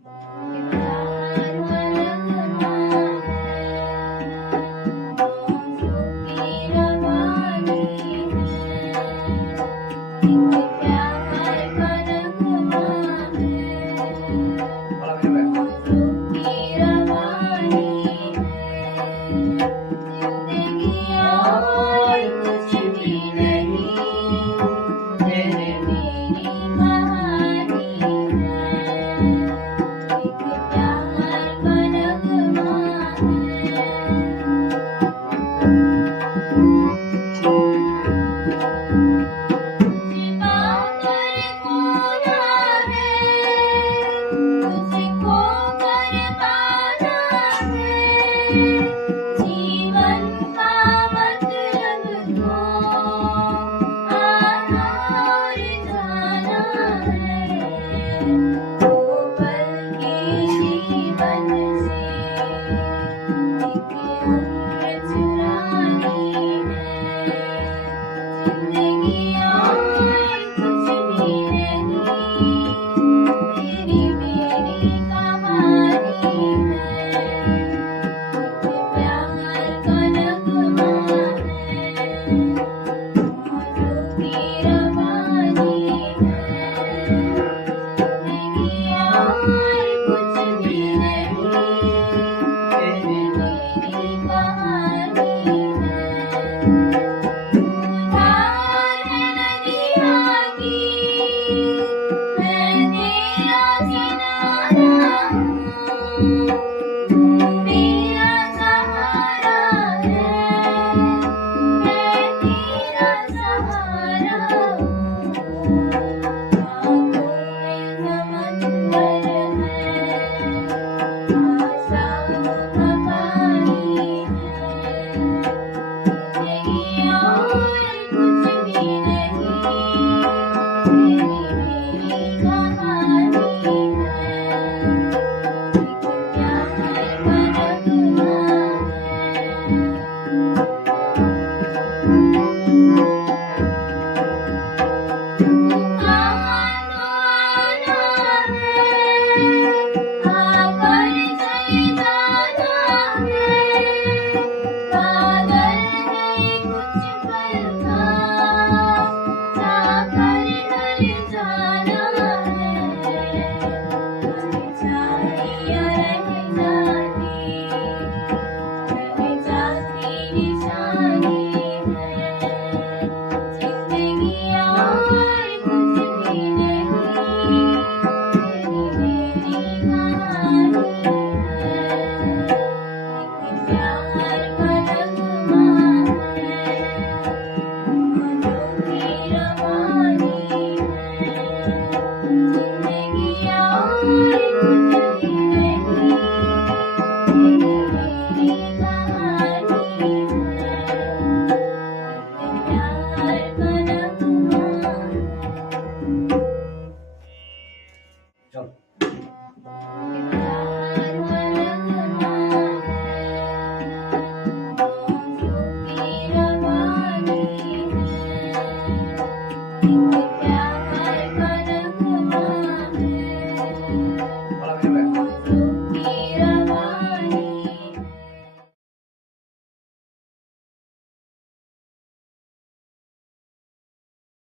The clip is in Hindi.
प्यार मनवा मौजों की रवानी है, एक प्यार मनवा मौजों की रवानी है, जिंदगी और कुछ भी नहीं, तेरे मेरी कहानी है, एक प्यार मनवा है। तुझको कर पाना है, जीवन का मतलब तो आना और जाना है, दो पल के जीवन से एक उम्र चुरानी है, जिंदगी और कुछ भी नहीं, तेरी मेरी कहानी है, एक प्यार का नगमा है, मौजों की रवानी है, जिंदगी और कुछ भी नहीं, तेरी मेरी कहानी है। धार है नदिया की, मैं तेरा किनारा हूँ, मेरा सहारा है, मैं तेरा सहारा हूँ, आँखों में समंदर है, आशाओं का पानी है, जिंदगी और कुछ भी नहीं, तेरी मेरी कहानी है, एक प्यार का नगमा है। कहाँ तो आना है, आकर चले जाना है, पागल है कुछ पल का, जाकर ढल जाना है, परछाइयाँ रह जाती निशानी है, जिंदगी और कुछ भी नहीं, तेरी मेरी कहानी है, एक प्यार का नगमा है, मौजों की रवानी है, जिंदगी और कुछ भी नहीं, तेरी मेरी कहानी है, एक प्यार का नगमा है। प्यार मनवा मौजों की रवानी है, एक प्यार का